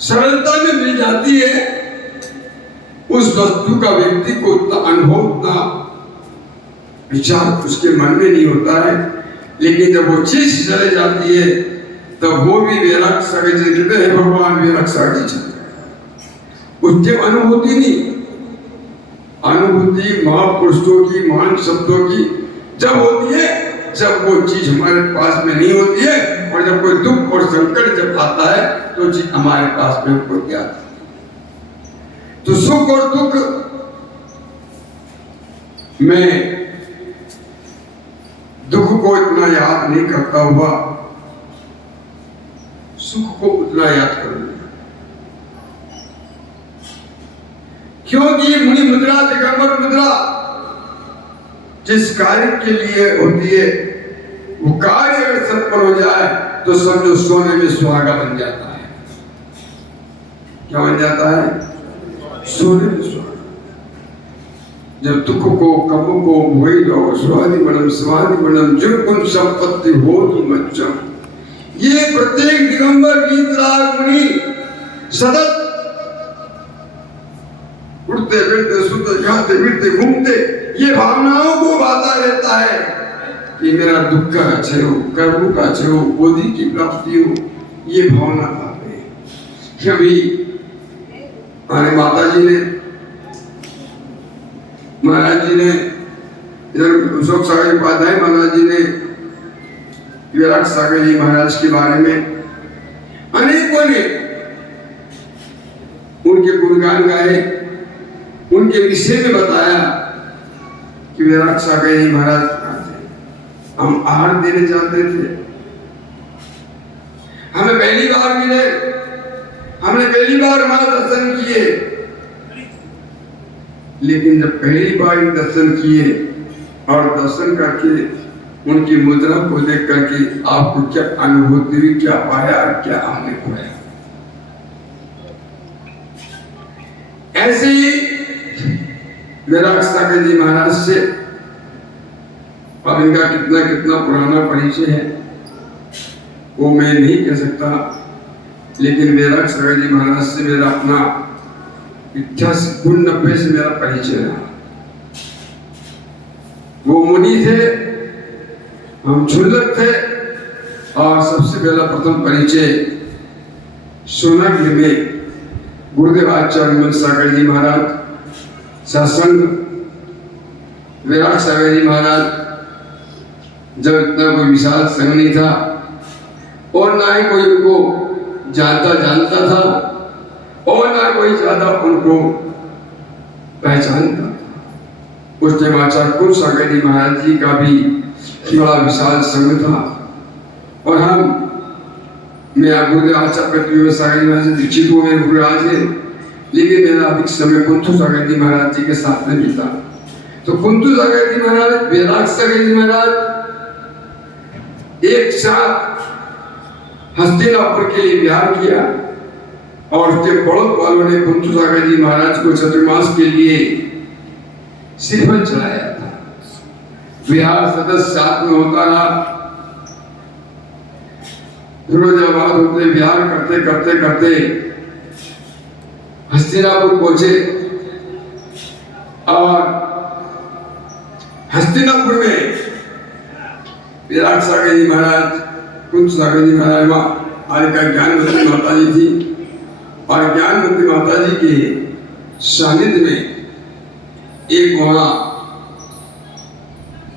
सरलता में मिल जाती है, उस वस्तु का व्यक्ति को उतना अनुभव, उतना विचार उसके मन में नहीं होता है। लेकिन जब वो चीज चले जाती है तब वो भी विरक्त सगे कहते हैं भगवान विरक्त सगे उसके अनुभूति नहीं। अनुभूति महापुरुषों की, महान शब्दों की जब होती है, जब वो चीज हमारे पास में नहीं होती है, और जब कोई दुख और संकट जब आता है तो चीज हमारे पास में हमको क्या आता है। तो सुख और दुख में दुख को इतना याद नहीं करता हुआ सुख को उतना याद कर लिया, क्योंकि मुनि मुद्रा, दिगंबर मुद्रा जिस कार्य के लिए होती है वो कार्य अगर सफल हो जाए तो समझो सोने में सुहागा बन जाता है। क्या बन जाता है? सोने में सुहागा। जब दुख को, कपु को भोई लो, स्वादि बनम जो कुन संपत्ति हो तुम बच्चा। ये प्रत्येक दिगंबर वीतराग मुनि सतत उड़ते फिरते, सोते, खाते फिरते, घूमते, ये भावनाओं को बाता रहता है कि मेरा दुख का अच्छे हो, कर्म का अच्छे हो, बोधि की प्राप्ति हो, ये भावना आते हैं। कभी हमारे माता जी ने, महाराज जी ने, अशोक सागर उपाध्याय महाराज जी ने विराट सागर जी महाराज के बारे में अनेकों ने उनके गुणगान गाए, उनके विषय में बताया कि विराट सागर जी महाराज कहाँ थे। हम आहार देने जाते थे, हमें पहली बार मिले, हमने पहली बार वहां दर्शन किए, लेकिन जब पहली बार दर्शन किए और दर्शन करके उनकी मुद्रा को देख करके आपको क्या अनुभूति हुई, क्या पाया, क्या हमने खोया। ऐसे ही विराट सागर जी महाराज से अब इनका कितना कितना पुराना परिचय है वो मैं नहीं कह सकता, लेकिन विराट सागर जी महाराज से मेरा अपना 88-90 से मेरा परिचय रहा। वो मुनि थे, हम क्षुल्लक थे, और सबसे पहला प्रथम परिचय सोनागिरी में गुरुदेव आचार्य विमल सागर जी महाराज सत्संग, विराट सागर जी महाराज जब इतना कोई विशाल संग नहीं था और ना ही कोई उनको जानता था और ना कोई ज्यादा उनको पहचानता। उस टाइम आचार्य कुल सागर जी महाराज जी का भी बड़ा विशाल संग था, और मैं गुरुदेव आचार्य विमल सागर जी महाराज से दीक्षित हुए, मेरे गुरु आज है, लेकिन मेरा अधिक समय कुंतु सागर जी महाराज जी के साथ में बीता। तो कुंतु सागर जी महाराज, विराट सागर जी महाराज एक साथ हस्तिनापुर के लिए विहार किया, और उसके बड़ों वालों ने कुंतु सागर जी महाराज को चतुर्मास के लिए श्रीफल चढ़ाया था। विहार सदस्य साथ में होता रहा, फिरोजाबाद होते विहार करते करते करते हस्तिनापुर पहुंचे, और हस्तिनापुर में विराट सागर जी महाराज, कुंत सागर जी महाराज आज का ज्ञानवती माता जी थी, और ज्ञानवती माता जी के सानिध्य में एक वहां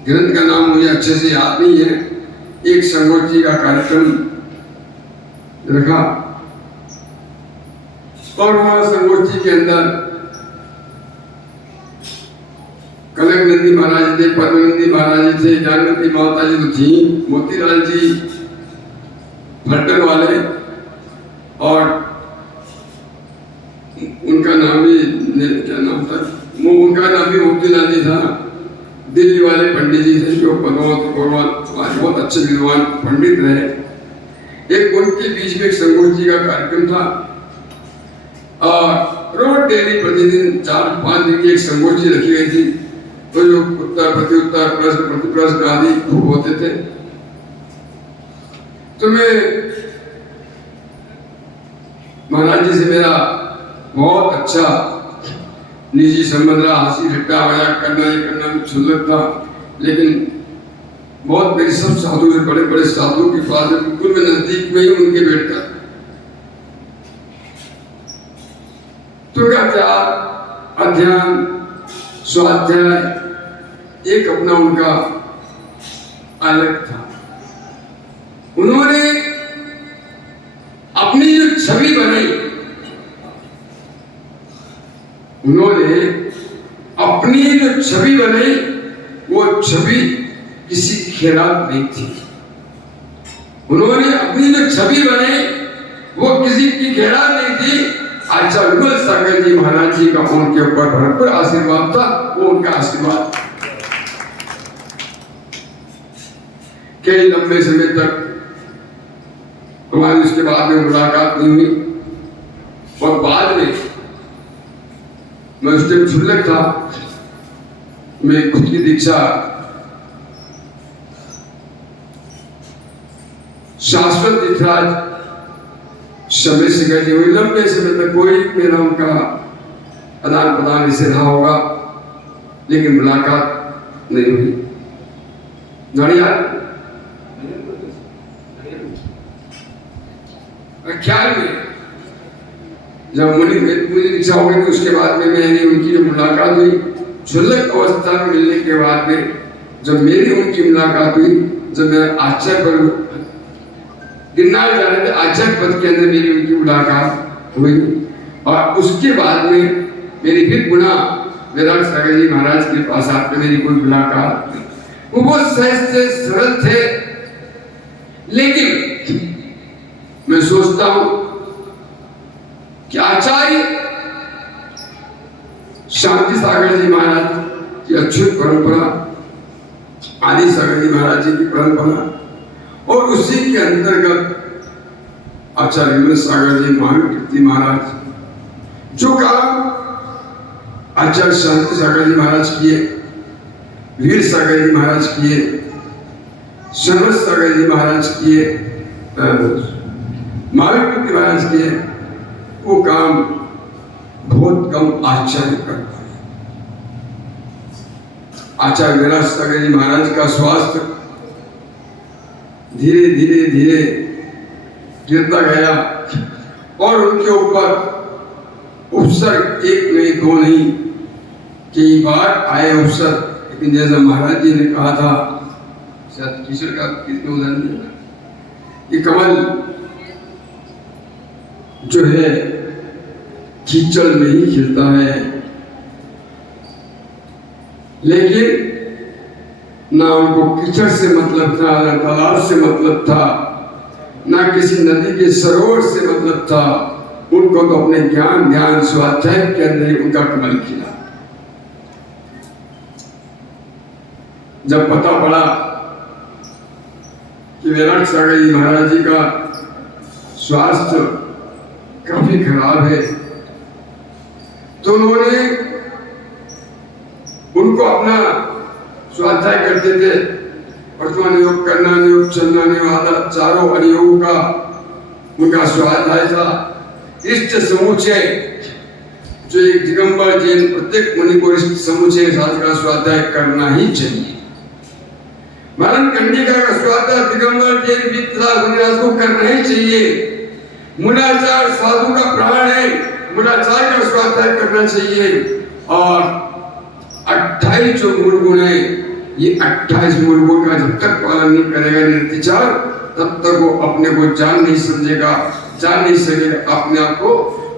ग्रंथ का नाम मुझे अच्छे से याद नहीं है, एक संगोष्ठी का कार्यक्रम रखा, और वहां संगोष्ठी के अंदर कनक नंदी महाराज थे, पद्मनंदी महाराज थे, ज्ञानवती माता जी तो थी, मोतीलाल जी फलटन वाले, और उनका नाम भी क्या नाम था, उनका नाम भी मोतीलाल जी था। दिल्ली वाले पंडित जी थे जो बहुत अच्छे विद्वान पंडित रहे। एक उनके बीच में एक संगोष्ठी का कार्यक्रम था, और रोज डेली प्रतिदिन 4-5 दिन की एक संगोष्ठी रखी गई थी, तो जो उत्तर प्रत्युत्तर, प्रश्न प्रतिप्रश्न आदि खूब होते थे। तो मैं महाराज जी से मेरा बहुत अच्छा निजी संबंध रहा, हंसी ठट्टा मजाक करना ये करना में क्षुल्लक था, लेकिन बहुत मेरी सब साधु से बड़े बड़े साधुओं के पास बिल्कुल मैं नजदीक में ही उनके बैठता। तो क्या अध्ययन स्वाध्याय एक अपना उनका अलग था। उन्होंने अपनी जो छवि बनाई, उन्होंने अपनी जो छवि बनाई वो छवि किसी की खैरात नहीं थी। उन्होंने अपनी जो छवि बनाई वो किसी की खैरात नहीं थी। आचार्य विमल सागर जी महाराज जी का उनके ऊपर भरपूर आशीर्वाद था, वो उनका आशीर्वाद। कई लंबे समय तक हमारी उसके बाद में मुलाकात नहीं हुई, और बाद में मैं उस टाइम क्षुल्लक था, मैं खुद की दीक्षा शाश्वत तीर्थराज समय से गए हुई, लंबे समय तक कोई मेरा उनका आदान प्रदान इसे रहा होगा, लेकिन मुलाकात नहीं हुई। ख्याल में जब मुझे दीक्षा हो गई, उसके बाद में मैंने उनकी जो मुलाकात हुई, क्षुल्लक अवस्था में मिलने के बाद में जब मेरी उनकी मुलाकात हुई, जब मैं आचार्य पर गिरनार जा रहे थे, आचार्य पद के अंदर मेरी उनकी मुलाकात हुई, और उसके बाद में मेरी फिर पुनः विराट सागर जी महाराज के पास आकर मेरी कोई मुलाकात। वो बहुत सहज थे, सरल थे, लेकिन मैं सोचता हूं कि आचार्य शांति सागर जी महाराज की अच्युत परंपरा, आदि सागर जी महाराज जी की परंपरा, और उसी के अंतर्गत आचार्य विमल सागर जी महावीर महाराज जो काम आचार्य शांति सागर जी महाराज किए, वीर सागर जी महाराज किए, शरद सागर जी महाराज किए, महावीर महाराज किए, वो काम बहुत कम आचार्य कर पाए। आचार्य विराट सागर जी महाराज का स्वास्थ्य धीरे धीरे धीरे गिरता गया, और उनके ऊपर उपसर्ग एक नहीं दो नहीं कई बार आए उपसर्ग। लेकिन जैसा महाराज जी ने कहा था, शायद किशोर का कितने उदाहरण दिया, ये कमल जो है कीचड़ में ही खिलता है, लेकिन ना उनको कीचड़ से मतलब था, ना तालाब से मतलब था, ना किसी नदी के सरोवर से मतलब था। उनको तो अपने ज्ञान ध्यान स्वाध्याय के अंदर ही उनका कमल खिला। जब पता पड़ा कि विराट सागर जी महाराज जी का स्वास्थ्य काफी खराब है, तो उन्होंने उनको अपना स्वाध्याय करते थे, वर्तमान योग करना, योग चलना, निवादा, चारों अनुयोगों का उनका स्वाध्याय था। इष्ट समुच्चय जो एक दिगंबर जैन प्रत्येक मुनि को इष्ट समुच्चय शास्त्र का स्वाध्याय करना ही चाहिए। मरण कंडिका का स्वाध्याय दिगंबर जैन विद्यास को करना ही चाहिए। मुनाचार साधु का प्राण है, मुनाचार का स्वाध्याय करना चाहिए। और 28 जो मूल गुण है, ये 28 मूल गुण का जब तक पालन नहीं करेगा निर्विचार, तब तक वो अपने को जान नहीं समझेगा, जान नहीं सकेगा, अपने आप को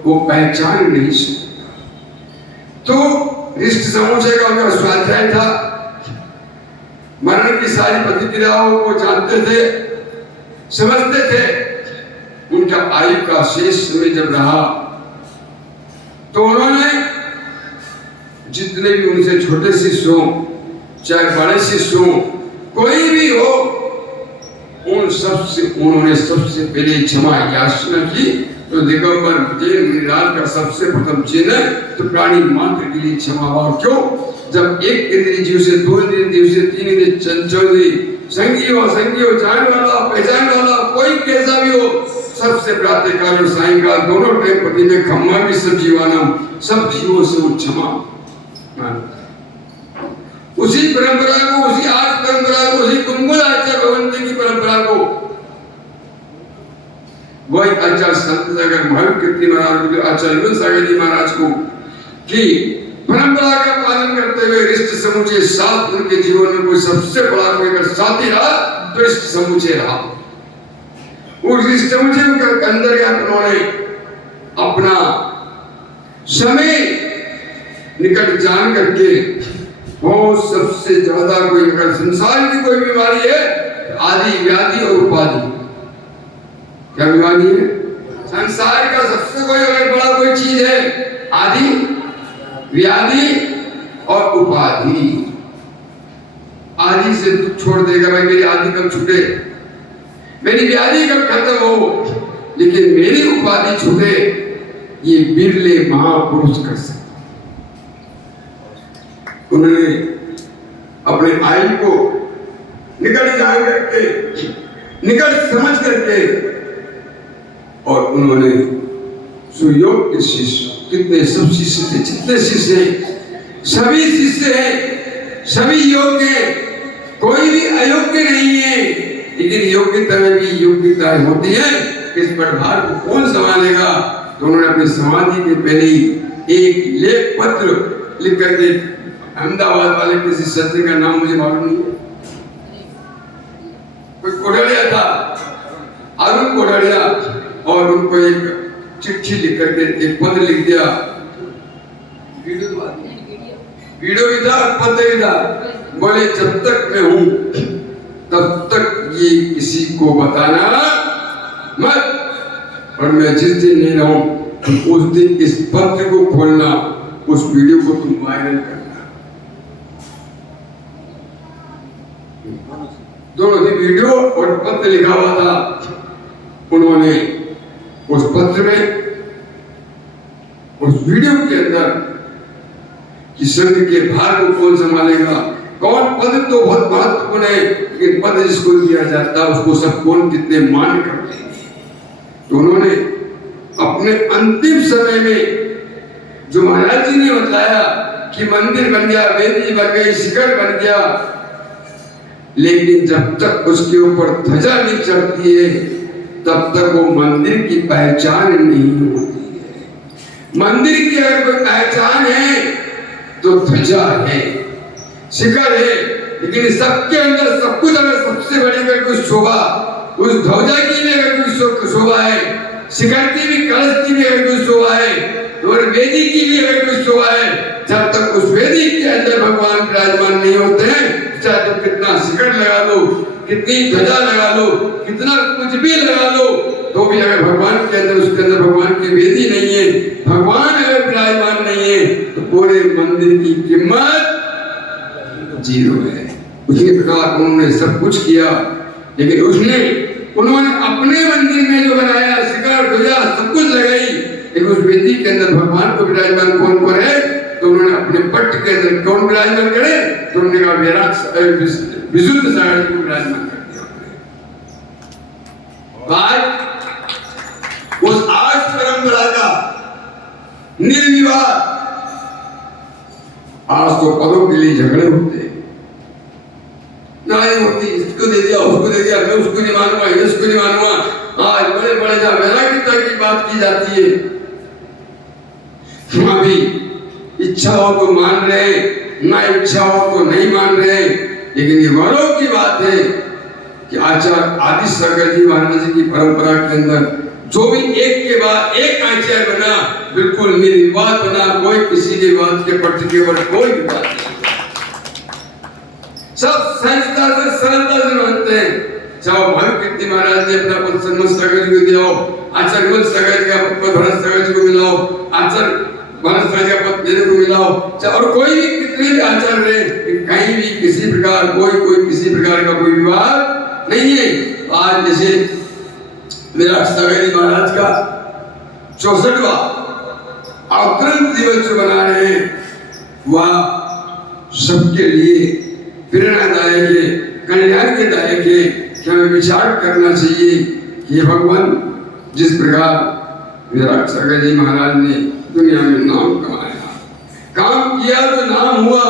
वो पहचान नहीं सकेगा। तो इष्ट समुच्चय का उनका स्वाध्याय था। मरण की सारी प्रतिक्रियाओं को जानते थे, समझते थे। उनका आयु का शेष समय जब रहा, तो उन्होंने जितने भी उनसे छोटे शिष्य हो, चाहे बड़े शिष्य हो, कोई भी हो, उन सबसे उन्होंने सबसे पहले क्षमा याचना की। तो दिगंबर जैन मुनिराज का सबसे प्रथम चिन्ह तो प्राणी मात्र के लिए क्षमा भाव। क्यों? जब एक इंद्रिय जीव से, दो इंद्रिय जीव से, तीन इंद्रिय चंचल संगी हो, जाने वाला, पहचान वाला, कोई कैसा भी हो, सबसे प्रातःकाल और सायंकाल दोनों टाइम पति में खम्मा भी सब जीवानाम, सब जीवों से वो क्षमा। उसी परंपरा को, उसी आज परंपरा को, उसी कुंभल आचार्य भगवंती की परंपरा को वही आचार्य संत अगर महावीर कीर्ति महाराज, आचार्य सागर जी महाराज को कि परंपरा का पालन करते हुए रिष्ट समुचे साथ उनके जीवन में कोई सबसे बड़ा कोई अगर साथी रहा तो रिष्ट समुचे रहा। उस रिष्ट समुचे के अंदर उन्होंने अपना समय निकट जान करके बहुत सबसे ज्यादा कोई अगर संसार की कोई बीमारी है आदि व्याधि और उपाधि, क्या बीमारी है संसार का सबसे कोई अगर बड़ा कोई चीज है आदि व्याधि और उपाधि। आदि से तू छोड़ देगा भाई, मेरी आदि कब छूटे, मेरी व्याधि कब खत्म हो, लेकिन मेरी उपाधि छूटे ये बिरले महापुरुष कर सकते। उन्होंने अपने आयु को निकट जान करके, निकट समझ करके, और उन्होंने सुयोग के शिष्य, कितने सब शिष्य थे, जितने शिष्य हैं सभी शिष्य हैं, सभी योग्य हैं, कोई भी अयोग्य नहीं है। लेकिन योग्यता में भी योग्यता होती है, इस प्रभार को कौन संभालेगा। तो उन्होंने अपनी समाधि के पहले ही एक लेख पत्र लिख करके, अहमदाबाद वाले किसी सत्य का नाम मुझे मालूम नहीं है, कोई कोठारिया था, अरुण कोठारिया, और उनको एक चिट्ठी लिख करके एक पत्र लिख दिया। वीडियो भी था, पत्र भी था। बोले जब तक मैं हूं तब तक ये किसी को बताना मत, और मैं जिस दिन नहीं रहूं उस दिन इस पत्र को खोलना, उस वीडियो को तुम वायरल करना। दोनों ही वीडियो और पत्र लिखा हुआ था। उन्होंने उस पत्र में, उस वीडियो के अंदर कि संघ के भार को कौन संभालेगा, कौन पद तो बहुत महत्वपूर्ण है, लेकिन पद जिसको दिया जाता है उसको सब कौन कितने मान्य करते हैं। तो उन्होंने अपने अंतिम समय में जो महाराज जी ने बताया कि मंदिर बन गया, वेदी बन गई, शिखर बन गया, लेकिन जब तक उसके ऊपर ध्वजा नहीं चढ़ती है तब तक वो मंदिर की पहचान नहीं होती है। मंदिर की अगर कोई पहचान है तो ध्वजा है, शिखर है, लेकिन सबके अंदर सब कुछ अगर सबसे बड़ी अगर कोई शोभा उस ध्वजा की भी अगर कोई शोभा है, शिखर की भी, कलश की भी अगर कोई शोभा है, और वेदी की भी अगर कोई शोभा है, जब तक उस वेदी के अंदर भगवान विराजमान नहीं होते हैं, चाहे तुम कितना शिखर लगा लो, कितनी ध्वजा लगा लो, कितना कुछ भी लगा लो, तो भी अगर भगवान के अंदर, उसके अंदर भगवान की वेदी नहीं है, भगवान अगर विराजमान नहीं है, तो पूरे मंदिर की कीमत जीरो है। उसी प्रकार उन्होंने सब कुछ किया, लेकिन उन्होंने अपने मंदिर में जो बनाया, शिखर ध्वजा सब कुछ लगाई, लेकिन उस वेदी के अंदर भगवान को विराजमान कौन करे, तो उन्होंने अपने पट्ट के अंदर कौन विराजमान करे, तो उन्होंने कहा विशुद्ध सागर को विराजमान कर दिया। आज उस आज परंपरा का निर्विवाद, आज तो पदों के लिए झगड़े होते, लड़ाई होती, इसको दे दिया, उसको दे दिया, मैं उसको नहीं मानूंगा, इसको नहीं मानूंगा। आज बड़े बड़े वैराग्यता की बात की जाती है। वहां भी इच्छा हो तो मान रहे, ना इच्छा हो तो नहीं मान रहे, लेकिन ये गौरव की बात है कि आचार्य आदि सागर जी महाराज जी की परंपरा के अंदर जो भी एक के बाद एक आचार्य बना, बिल्कुल निर्विवाद बना, कोई किसी के बात के पक्ष के ऊपर कोई विवाद नहीं, सब सहजता से सरलता से मानते हैं। चाहे महावीर कीर्ति महाराज ने अपना पद सन्मत सागर जी को दिलाओ, आचार्य विमल सागर जी का पद भरत सागर जी को मिलाओ, आचार्य भरत सागर का पद देने को मिलाओ, और कोई भी कितने भी आचार्य रहे, कहीं भी किसी प्रकार कोई किसी प्रकार का कोई विवाद नहीं है। आज जैसे मेरा सागर जी महाराज का 64वां अवतरण दिवस जो बना रहे हैं, वह सबके लिए प्रेरणादायक है, कल्याण के दायक है कि हमें विचार करना चाहिए कि भगवान जिस प्रकार विराट सागर जी महाराज ने दुनिया में नाम कमाया, काम किया तो नाम हुआ।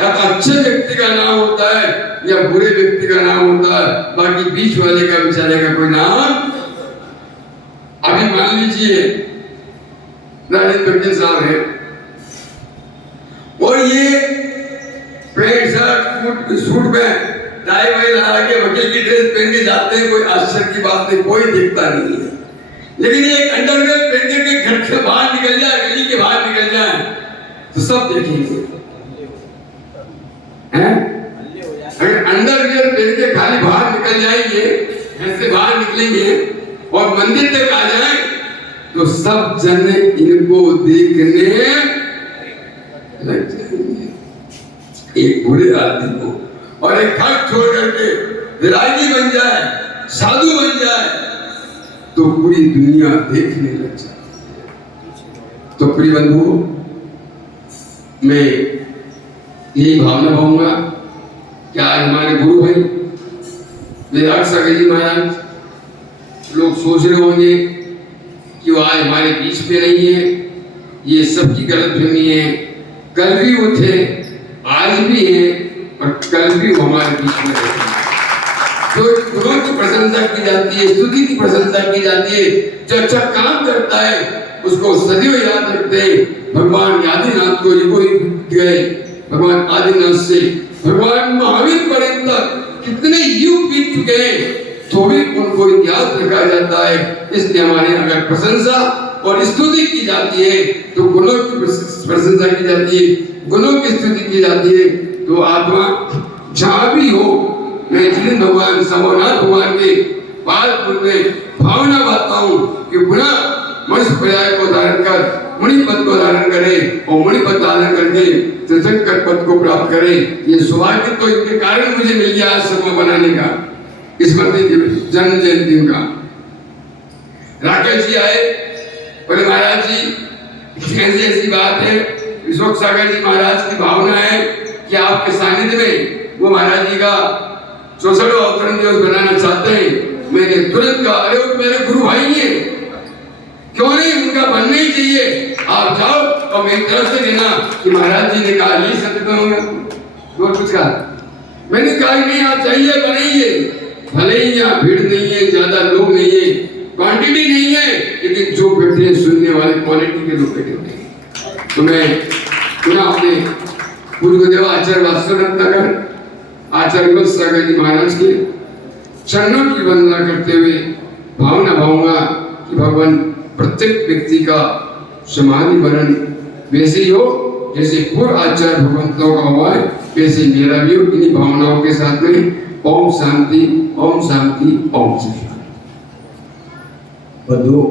या तो अच्छे व्यक्ति का नाम होता है या बुरे व्यक्ति का नाम होता है, बाकी बीच वाले का बेचारे का कोई नाम। अभी मान लीजिए राजेंद्र बच्चन साहब है और ये पैंट शर्ट सूट में टाई वाई लगा के वकील की ड्रेस पहन के जाते हैं, कोई आश्चर्य की बात नहीं, कोई देखता नहीं है। लेकिन ये अंडरवेयर पहन के घर से बाहर निकल जाए, गली के बाहर निकल जाए तो सब देखेंगे हैं। अगर अंडरवेयर पहन के खाली बाहर निकल जाएंगे, घर से बाहर निकलेंगे और मंदिर तक आ जाए तो सब जन इनको देखने लग जाएंगे। एक बुरे आदमी को और एक खट छोड़ करके विरागी बन जाए, साधु बन जाए तो पूरी दुनिया देखने लग जाती है। तो प्रिय बंधु, मैं यही भावना कहूंगा कि आज हमारे गुरु भाई विराट सागर जी महाराज, लोग सोच रहे होंगे कि वो आज हमारे बीच में नहीं है, ये सबकी गलतफहमी है। कल भी वो थे, आज भी है और कल भी वो हमारे बीच में रहते हैं। तो गुरुओं की प्रशंसा की जाती है, स्तुति की प्रशंसा की जाती है। जो अच्छा काम करता है उसको सदैव याद रखते हैं। भगवान आदिनाथ को युगों गए, भगवान आदिनाथ से भगवान महावीर पर्यंत कितने युग बीत चुके हैं तो भी उनको याद रखा जाता है। इसलिए हमारे अगर प्रशंसा और स्तुति की जाती है तो गुणों की प्रशंसा की जाती है, गुणों की स्तुति की जाती है। तो आत्मा जहां भी हो, मैं इसलिए भगवान समोनाथ भगवान के पाद में भावना बांधता हूँ कि गुणा मनुष्य पर्याय को धारण कर मुनि पद को धारण करे और मुनि पद धारण करके तीर्थंकर पद को प्राप्त करे। ये सौभाग्य तो इनके कारण मुझे मिल गया आज समूह बनाने का, स्मृति जन्म जयंती का। राकेश जी आए, बोले महाराज जी ऐसी ऐसी बात है, विश्वक सागर जी महाराज की भावना है कि आपके सानिध्य में वो महाराज जी का 64वां अवतरण दिवस बनाना चाहते हैं। मैंने तुरंत कहा, अरे वो मेरे गुरु भाई हैं, क्यों नहीं, उनका बनना ही चाहिए, आप जाओ और मेरी तरफ से देना कि महाराज जी ने कहा ये सत्य करूंगा। और कुछ कहा, मैंने कहा नहीं आप चाहिए बनाइए, भले ही यहाँ भीड़ नहीं है, ज्यादा लोग नहीं है, क्वांटिटी नहीं है, लेकिन जो बैठे हैं सुनने वाले क्वालिटी के लोग बैठे होते हैं। तो मैं पुनः अपने पूर्वदेव आचार्य वासुदेव नगर आचार्य सागर जी महाराज के चरणों की वंदना करते हुए भावना भाऊंगा कि भगवान प्रत्येक व्यक्ति का समाधि वरण वैसे ही हो जैसे पूर्व आचार्य भगवंतों का हुआ है, वैसे मेरा भी हो। इन्हीं भावनाओं के साथ में ओम शांति, ओम शांति, ओम शांति। बंधु